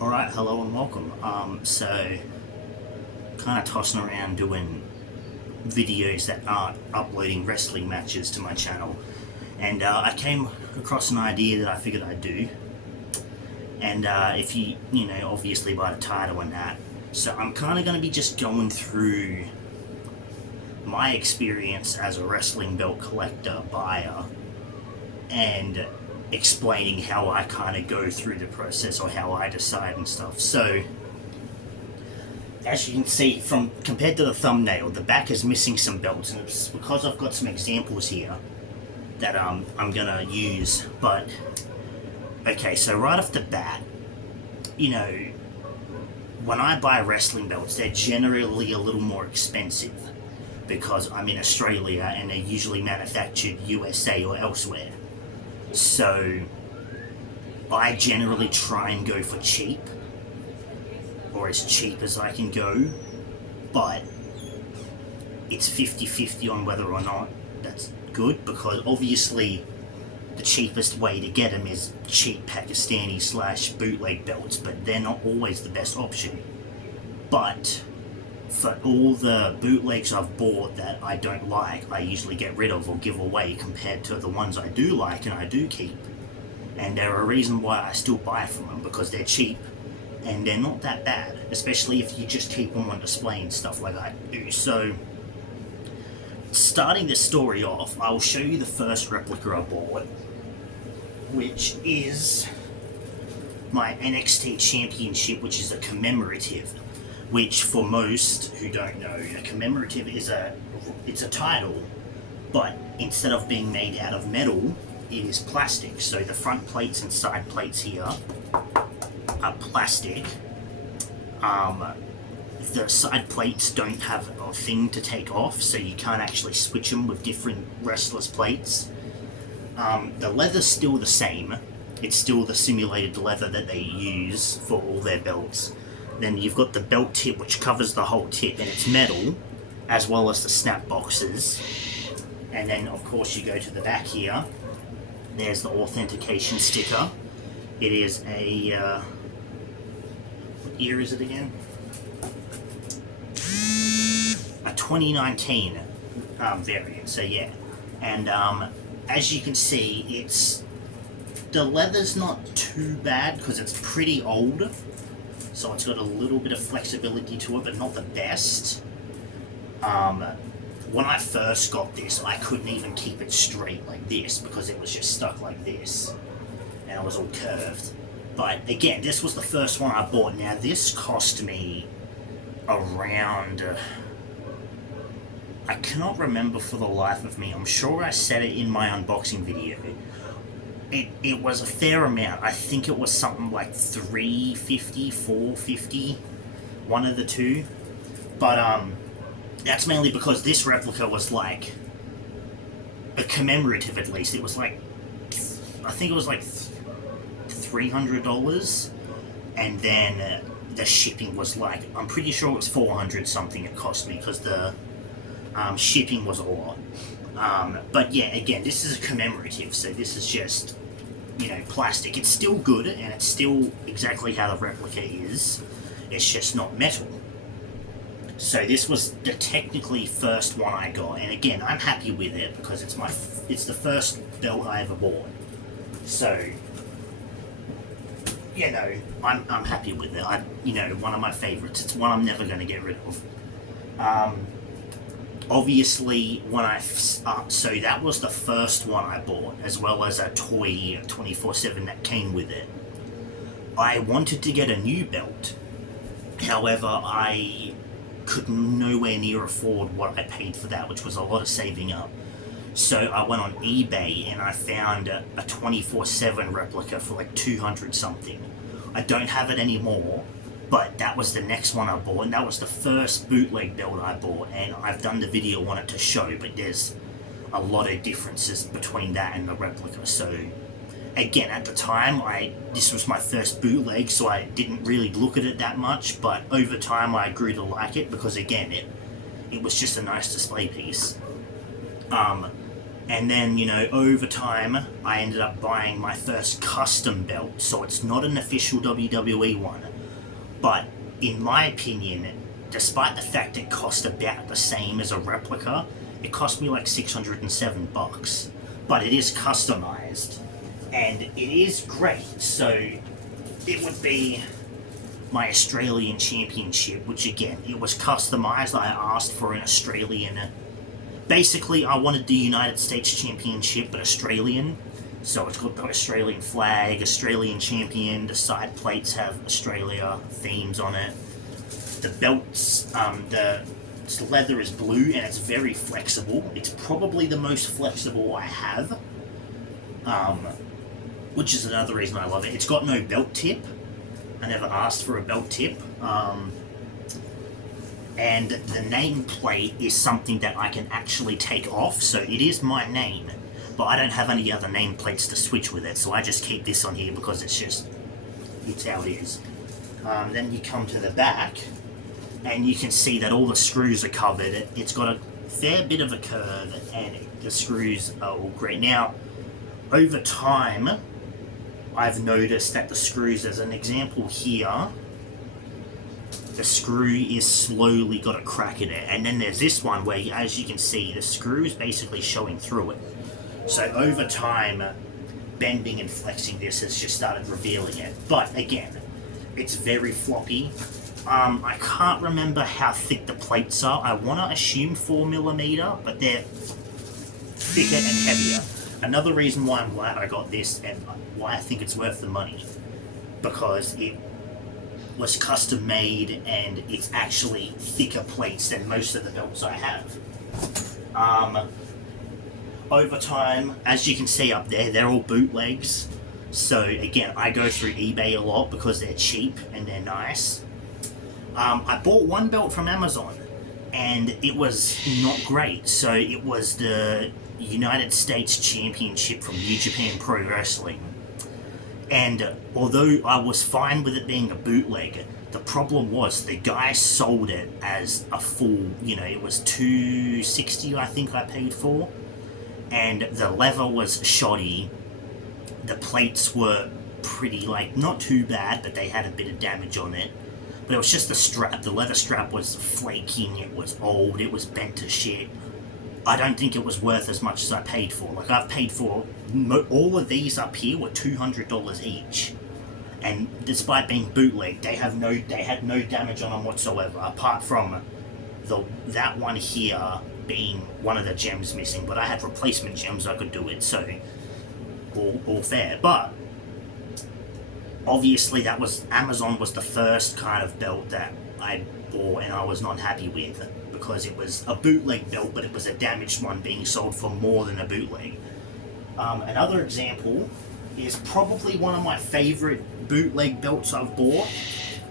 Alright, hello and welcome. Kind of tossing around doing videos that aren't uploading wrestling matches to my channel. And I came across an idea that I figured I'd do. And if obviously by the title and that. So I'm kind of going to be just going through my experience as a wrestling belt collector, buyer, and explaining how I kind of go through the process or how I decide and stuff. So, as you can see from compared to the thumbnail, the back is missing some belts, and it's because I've got some examples here that I'm gonna use. But okay, so right off the bat, when I buy wrestling belts, they're generally a little more expensive because I'm in Australia and they're usually manufactured USA or elsewhere. So I generally try and go for cheap, or as cheap as I can go, but it's 50-50 on whether or not that's good, because obviously the cheapest way to get them is cheap Pakistani / bootleg belts, but they're not always the best option. But for all the bootlegs I've bought that I don't like, I usually get rid of or give away compared to the ones I do like and I do keep. And they're a reason why I still buy from them, because they're cheap and they're not that bad, especially if you just keep them on display and stuff like I do. So, starting this story off, I'll show you the first replica I bought, which is my NXT Championship, which is a commemorative. Which, for most who don't know, a commemorative is it's a title, but instead of being made out of metal, it is plastic. So the front plates and side plates here are plastic. The side plates don't have a thing to take off, so you can't actually switch them with different wrestlers' plates. The leather's still the same. It's still the simulated leather that they use for all their belts. Then you've got the belt tip, which covers the whole tip, and it's metal, as well as the snap boxes. And then, of course, you go to the back here. There's the authentication sticker. It is a... what year is it again? A 2019 variant, so yeah. And as you can see, the leather's not too bad, because it's pretty old. So it's got a little bit of flexibility to it, but not the best. When I first got this, I couldn't even keep it straight like this because it was just stuck like this. And it was all curved. But again, this was the first one I bought. Now this cost me around... I cannot remember for the life of me. I'm sure I said it in my unboxing video. It was a fair amount. I think it was something like $350, $450, one of the two. But that's mainly because this replica was like a commemorative, at least. It was like, I think it was like $300, and then the shipping was like, I'm pretty sure it was $400 something it cost me, because the shipping was a lot. But yeah, again, this is a commemorative, so this is just, plastic. It's still good, and it's still exactly how the replica is. It's just not metal. So this was the technically first one I got, and again, I'm happy with it because it's the first belt I ever bought. So, I'm happy with it. One of my favorites. It's one I'm never going to get rid of. Obviously, so that was the first one I bought, as well as a toy 24/7 that came with it. I wanted to get a new belt, however, I could nowhere near afford what I paid for that, which was a lot of saving up. So I went on eBay and I found a 24/7 replica for like 200 something. I don't have it anymore. But that was the next one I bought, and that was the first bootleg belt I bought, and I've done the video on it to show, but there's a lot of differences between that and the replica. So, again, at the time, this was my first bootleg, so I didn't really look at it that much, but over time I grew to like it, because again, it was just a nice display piece. And then, over time, I ended up buying my first custom belt. So it's not an official WWE one. But in my opinion, despite the fact it cost about the same as a replica, it cost me like $607. But it is customized. And it is great. So it would be my Australian Championship, which again, it was customized. I asked for an Australian. Basically, I wanted the United States Championship, but Australian. So it's got the Australian flag, Australian champion. The side plates have Australia themes on it. The belts, the leather is blue and it's very flexible. It's probably the most flexible I have, which is another reason I love it. It's got no belt tip. I never asked for a belt tip. And the nameplate is something that I can actually take off, so it is my name, but I don't have any other nameplates to switch with it, so I just keep this on here because it's how it is. Then you come to the back, and you can see that all the screws are covered. It's got a fair bit of a curve, and the screws are all great. Now, over time, I've noticed that the screws, as an example here, the screw is slowly got a crack in it, and then there's this one where, as you can see, the screw is basically showing through it. So over time, bending and flexing this has just started revealing it. But again, it's very floppy. I can't remember how thick the plates are. I want to assume 4mm, but they're thicker and heavier. Another reason why I'm glad I got this and why I think it's worth the money, because it was custom made and it's actually thicker plates than most of the belts I have. Over time, as you can see up there, they're all bootlegs. So again, I go through eBay a lot because they're cheap and they're nice. I bought one belt from Amazon and it was not great. So it was the United States Championship from New Japan Pro Wrestling. And although I was fine with it being a bootleg, the problem was the guy sold it as a full, it was $260 I think I paid for. And the leather was shoddy. The plates were pretty, not too bad, but they had a bit of damage on it. But it was just the strap. The leather strap was flaking, it was old, it was bent to shit. I don't think it was worth as much as I paid for. I've paid for all of these up here were $200 each, and despite being bootleg, they had no damage on them whatsoever, apart from that one here being one of the gems missing. But I had replacement gems, I could do it, so all fair. But obviously, Amazon was the first kind of belt that I bought, and I was not happy with, because it was a bootleg belt, but it was a damaged one being sold for more than a bootleg. Another example is probably one of my favorite bootleg belts I've bought,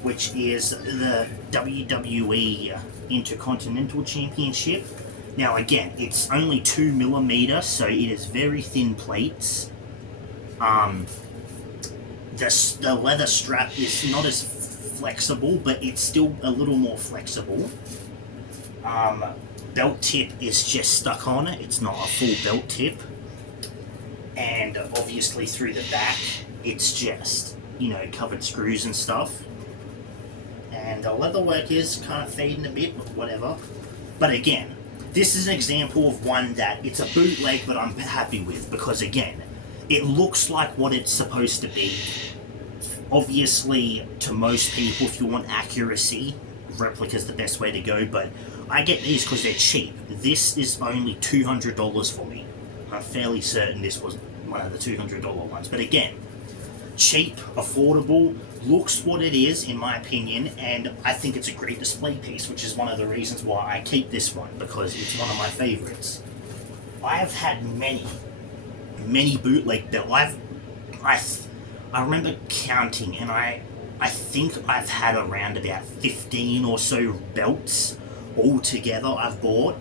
which is the WWE Intercontinental Championship. Now again, it's only 2mm, so it is very thin plates. The leather strap is not as flexible, but it's still a little more flexible. Belt tip is just stuck on it, it's not a full belt tip. And obviously through the back, it's just, covered screws and stuff. And the leatherwork is kind of fading a bit, but whatever. But again, this is an example of one that it's a bootleg, but I'm happy with, because again, it looks like what it's supposed to be. Obviously, to most people, if you want accuracy, replica's the best way to go, but I get these because they're cheap. This is only $200 for me. I'm fairly certain this was one of the $200 ones. But again, cheap, affordable, looks what it is in my opinion, and I think it's a great display piece, which is one of the reasons why I keep this one, because it's one of my favorites. I have had many bootleg belts. I remember counting, and I think I've had around about 15 or so belts altogether I've bought.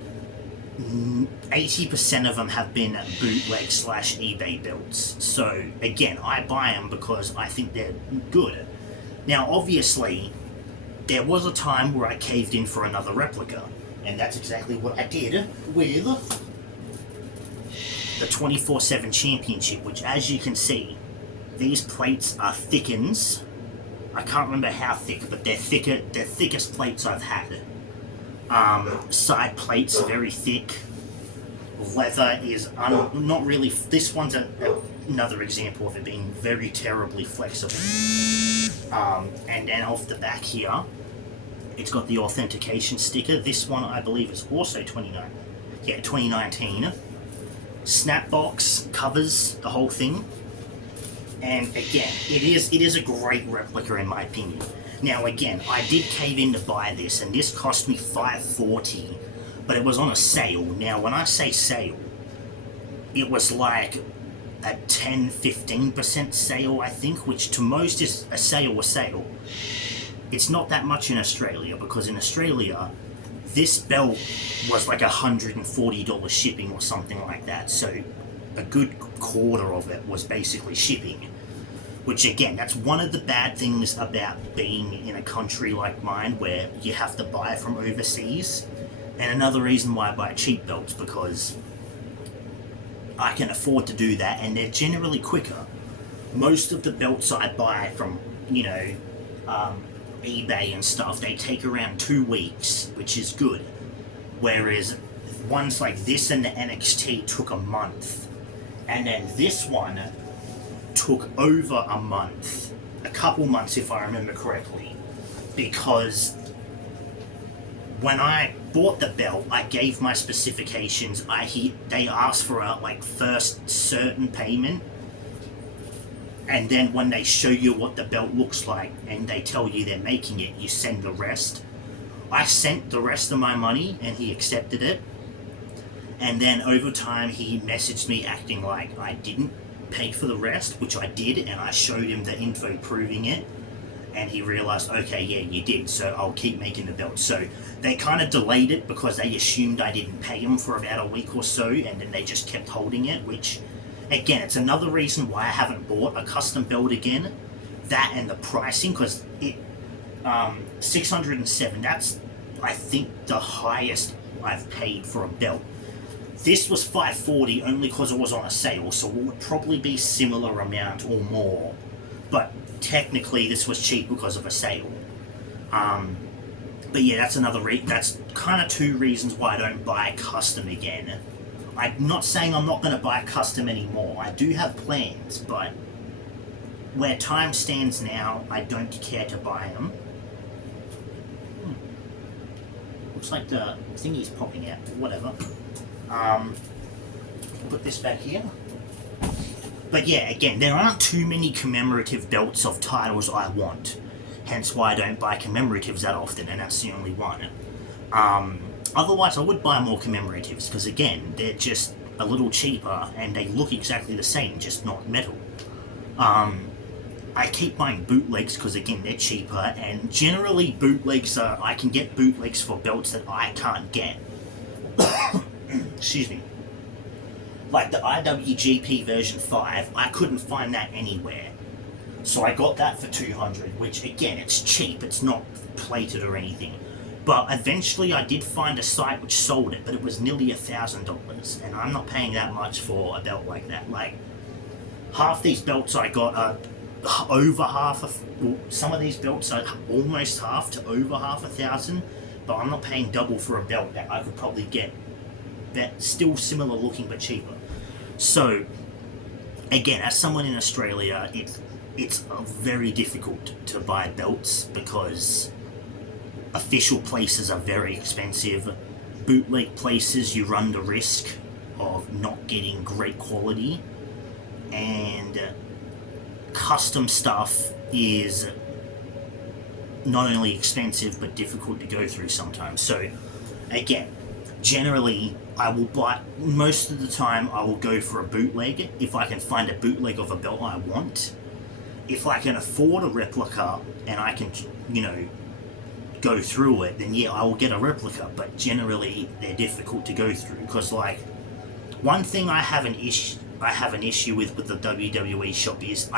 80% of them have been bootleg / eBay belts. So again, I buy them because I think they're good. Now obviously, there was a time where I caved in for another replica, and that's exactly what I did with the 24/7 Championship, which, as you can see, these plates are thickens. I can't remember how thick, but they're thicker. They're thickest plates I've had. Side plates very thick. Leather is not really. This one's another example of it being very terribly flexible. And then off the back here, it's got the authentication sticker. This one I believe is also 2019. Snapbox covers the whole thing. And again, it is a great replica in my opinion. Now again, I did cave in to buy this, and this cost me $5.40, but it was on a sale. Now when I say sale, it was like a 10-15% sale, I think, which to most is a sale. It's not that much in Australia, because in Australia, this belt was like $140 shipping or something like that, so a good quarter of it was basically shipping. Which again, that's one of the bad things about being in a country like mine where you have to buy from overseas. And another reason why I buy cheap belts, because I can afford to do that and they're generally quicker. Most of the belts I buy from, eBay and stuff, they take around 2 weeks, which is good. Whereas ones like this and the NXT took a month. And then this one took over a month, a couple months if I remember correctly, because when I bought the belt, I gave my specifications. They asked for a first certain payment, and then when they show you what the belt looks like and they tell you they're making it, you send the rest. I sent the rest of my money and he accepted it, and then over time he messaged me acting like I didn't pay for the rest, which I did, and I showed him the info proving it, and he realized, okay, yeah, you did, so I'll keep making the belt. So they kind of delayed it because they assumed I didn't pay them for about a week or so, and then they just kept holding it, which again, it's another reason why I haven't bought a custom belt again. That and the pricing, because it $607, that's I think the highest I've paid for a belt. This was $540 only because it was on a sale, so it would probably be similar amount or more. But technically, this was cheap because of a sale. But yeah, that's that's kind of 2 reasons why I don't buy custom again. I'm not saying I'm not going to buy custom anymore. I do have plans, but where time stands now, I don't care to buy them. Looks like the thingy's popping out. Whatever. Put this back here. But yeah, again, there aren't too many commemorative belts of titles I want. Hence why I don't buy commemoratives that often, and that's the only one. Otherwise, I would buy more commemoratives, because again, they're just a little cheaper, and they look exactly the same, just not metal. I keep buying bootlegs, because again, they're cheaper, and generally bootlegs I can get bootlegs for belts that I can't get. Excuse me. Like the IWGP version 5, I couldn't find that anywhere. So I got that for $200, which again, it's cheap, it's not plated or anything. But eventually I did find a site which sold it, but it was nearly $1,000, and I'm not paying that much for a belt like that. Like, half these belts I got are over half of, well, some of these belts are almost half to over half $1,000, but I'm not paying double for a belt that I could probably get that's still similar looking but cheaper. So again, as someone in Australia, it's very difficult to buy belts because official places are very expensive. Bootleg places, you run the risk of not getting great quality, and custom stuff is not only expensive but difficult to go through sometimes. So again, generally I will buy, most of the time I will go for a bootleg if I can find a bootleg of a belt I want. If I can afford a replica and I can, go through it, then yeah, I will get a replica, but generally they're difficult to go through, because like, one thing I have an issue with the WWE shop is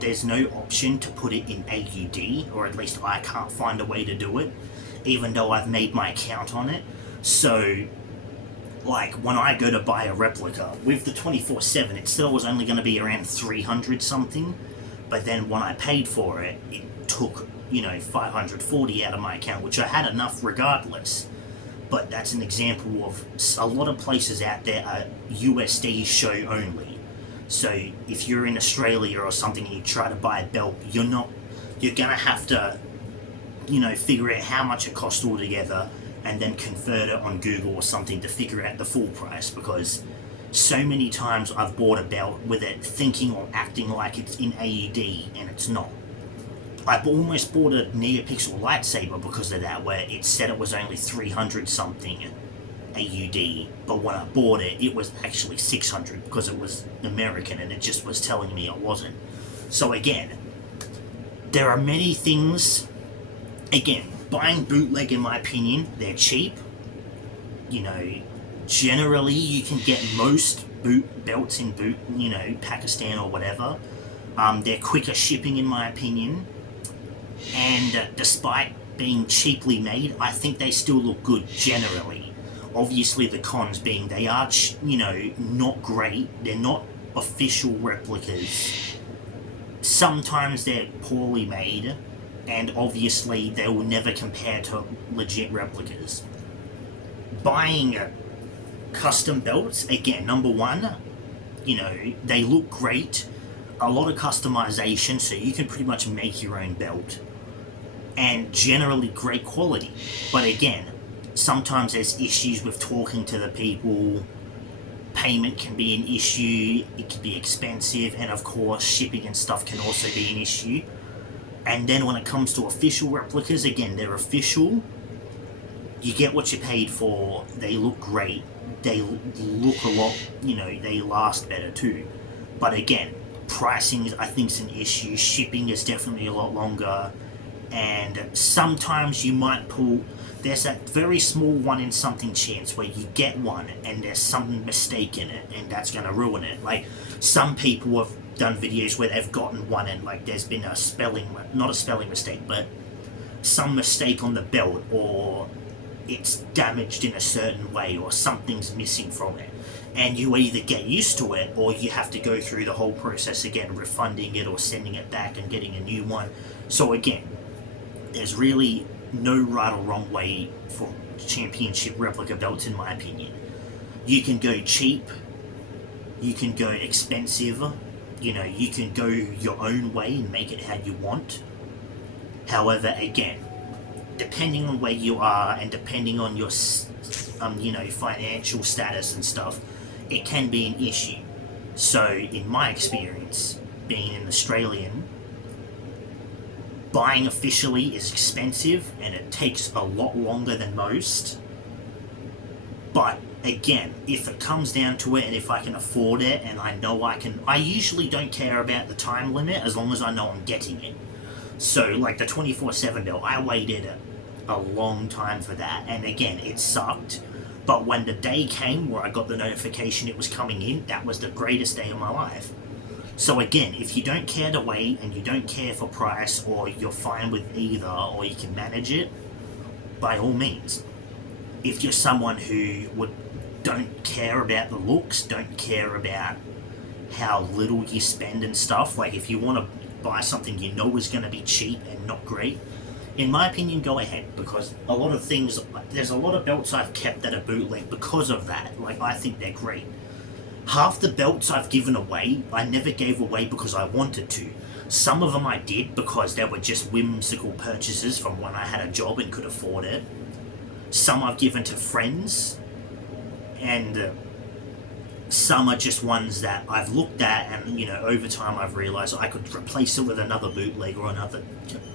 there's no option to put it in AUD, or at least I can't find a way to do it, even though I've made my account on it. So like when I go to buy a replica with the 24/7, it still was only going to be around 300 something, but then when I paid for it, it took 540 out of my account, which I had enough regardless. But that's an example of a lot of places out there are USD show only. So if you're in Australia or something and you try to buy a belt, you're gonna have to figure out how much it costs altogether and then convert it on Google or something to figure out the full price, because so many times I've bought a belt with it thinking or acting like it's in AUD and it's not. I almost bought a NeoPixel lightsaber because of that, where it said it was only 300 something AUD, but when I bought it, it was actually 600 because it was American and it just was telling me it wasn't. So again, there are many things. Again, buying bootleg, in my opinion, they're cheap. Generally you can get most belts in Pakistan or whatever. They're quicker shipping, in my opinion. And despite being cheaply made, I think they still look good generally. Obviously the cons being they are, not great. They're not official replicas. Sometimes they're poorly made, and obviously they will never compare to legit replicas. Buying custom belts, again, number one, they look great. A lot of customization, so you can pretty much make your own belt. And generally great quality. But again, sometimes there's issues with talking to the people. Payment can be an issue, it can be expensive, and of course shipping and stuff can also be an issue. And then when it comes to official replicas, again, they're official. You get what you paid for, they look great, they look a lot, they last better too. But again, pricing I think is an issue, shipping is definitely a lot longer, and sometimes you might pull, there's that very small one in something chance where you get one and there's some mistake in it and that's going to ruin it. Like some people have done videos where they've gotten one and like there's been a not a spelling mistake, but some mistake on the belt, or it's damaged in a certain way, or something's missing from it, and you either get used to it or you have to go through the whole process again, refunding it or sending it back and getting a new one. So again, there's really no right or wrong way for championship replica belts, in my opinion. You can go cheap, you can go expensive, you can go your own way and make it how you want. However, again, depending on where you are and depending on your financial status and stuff, it can be an issue. So in my experience, being an Australian, buying officially is expensive and it takes a lot longer than most. But again, if it comes down to it and if I can afford it and I know I usually don't care about the time limit as long as I know I'm getting it. So like the 24/7 bill, I waited a long time for that, and again, it sucked. But when the day came where I got the notification it was coming in, that was the greatest day of my life. So again, if you don't care to wait and you don't care for price, or you're fine with either, or you can manage it, by all means. If you're someone who don't care about the looks, don't care about how little you spend and stuff, like if you want to buy something you know is going to be cheap and not great, in my opinion, go ahead, because a lot of things, there's a lot of belts I've kept that are bootleg because of that. Like, I think they're great. Half the belts I've given away, I never gave away because I wanted to. Some of them I did because they were just whimsical purchases from when I had a job and could afford it. Some I've given to friends, and some are just ones that I've looked at and, over time I've realised I could replace it with another bootleg or another,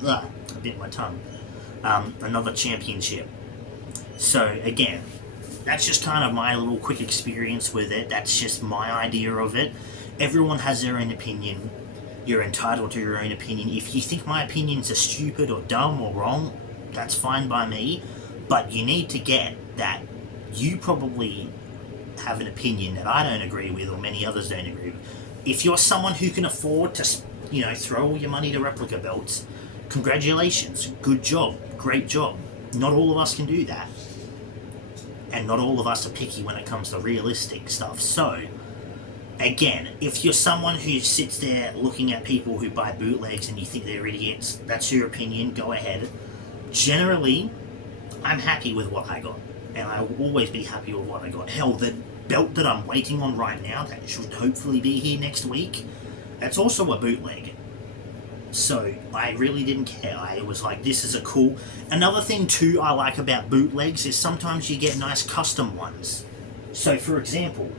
I bit my tongue, another championship. So again, that's just kind of my little quick experience with it. That's just my idea of it. Everyone has their own opinion. You're entitled to your own opinion. If you think my opinions are stupid or dumb or wrong, that's fine by me. But you need to get that you probably have an opinion that I don't agree with, or many others don't agree with. If you're someone who can afford to, throw all your money to replica belts, congratulations, good job, great job. Not all of us can do that. and not all of us are picky when it comes to realistic stuff. So again, if you're someone who sits there looking at people who buy bootlegs and you think they're idiots, that's your opinion, go ahead. Generally, I'm happy with what I got, and I will always be happy with what I got. Hell, the belt that I'm waiting on right now, that should hopefully be here next week, that's also a bootleg. So I really didn't care. I was like, this is a cool... Another thing too I like about bootlegs is sometimes you get nice custom ones. So for example,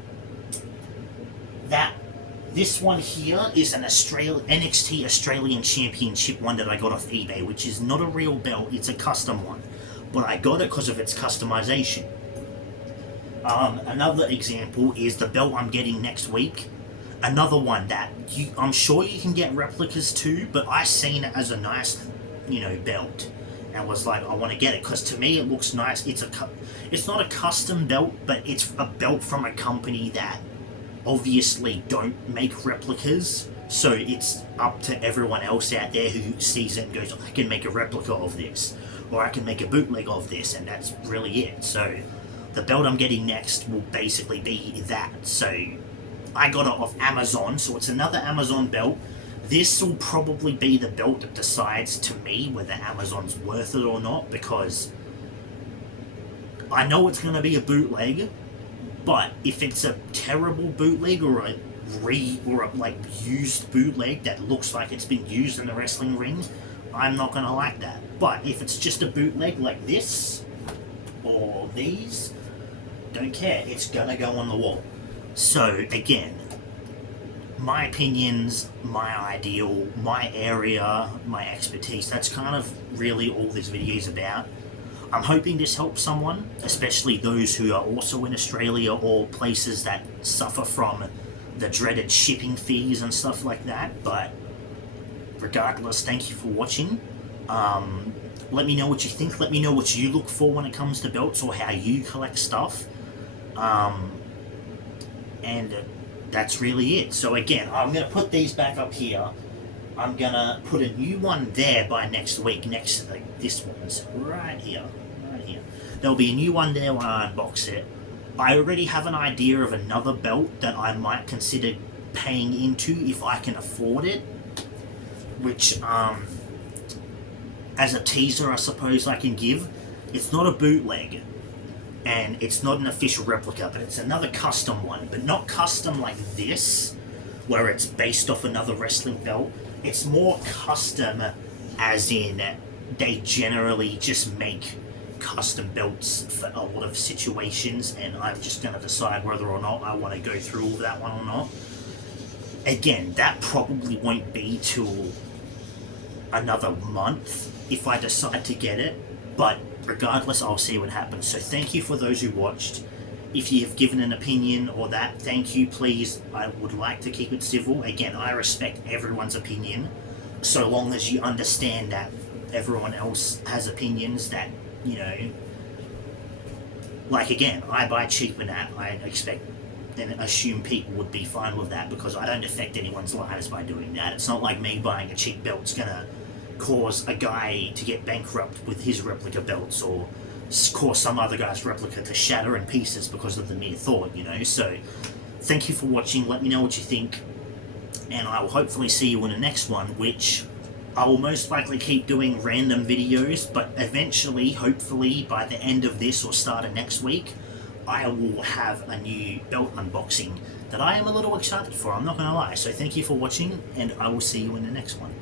this one here is an NXT Australian Championship one that I got off eBay, which is not a real belt, it's a custom one. But I got it because of its customization. Another example is the belt I'm getting next week. Another one that I'm sure you can get replicas too, but I seen it as a nice, belt, and was like, I want to get it because to me it looks nice. It's not a custom belt, but it's a belt from a company that obviously don't make replicas. So it's up to everyone else out there who sees it and goes, I can make a replica of this, or I can make a bootleg of this, and that's really it. So the belt I'm getting next will basically be that. So I got it off Amazon, so it's another Amazon belt. This will probably be the belt that decides to me whether Amazon's worth it or not, because I know it's going to be a bootleg, but if it's a terrible bootleg or a used bootleg that looks like it's been used in the wrestling ring, I'm not going to like that. But if it's just a bootleg like this or these, don't care, it's going to go on the wall. So again, my opinions, my ideal, my area, my expertise, that's kind of really all this video is about. I'm hoping this helps someone, especially those who are also in Australia or places that suffer from the dreaded shipping fees and stuff like that. But regardless, thank you for watching. Let me know what you think. Let me know what you look for when it comes to belts or how you collect stuff. And that's really it. So again, I'm going to put these back up here. I'm going to put a new one there by next week, next to this one's right here. There'll be a new one there when I unbox it. I already have an idea of another belt that I might consider paying into if I can afford it, which, as a teaser I suppose I can give. It's not a bootleg, and it's not an official replica, but it's another custom one, but not custom like this, where it's based off another wrestling belt. It's more custom as in they generally just make custom belts for a lot of situations, and I'm just going to decide whether or not I want to go through all that one or not. Again, that probably won't be till another month if I decide to get it, but regardless, I'll see what happens. So thank you for those who watched. If you have given an opinion or that, thank you, please. I would like to keep it civil. Again, I respect everyone's opinion, so long as you understand that everyone else has opinions that, like again, I buy cheap and that, I expect and assume people would be fine with that, because I don't affect anyone's lives by doing that. It's not like me buying a cheap belt's gonna cause a guy to get bankrupt with his replica belts, or cause some other guy's replica to shatter in pieces because of the mere thought, So, thank you for watching. Let me know what you think, and I will hopefully see you in the next one, which I will most likely keep doing random videos, but eventually, hopefully, by the end of this or start of next week, I will have a new belt unboxing that I am a little excited for, I'm not going to lie. So thank you for watching, and I will see you in the next one.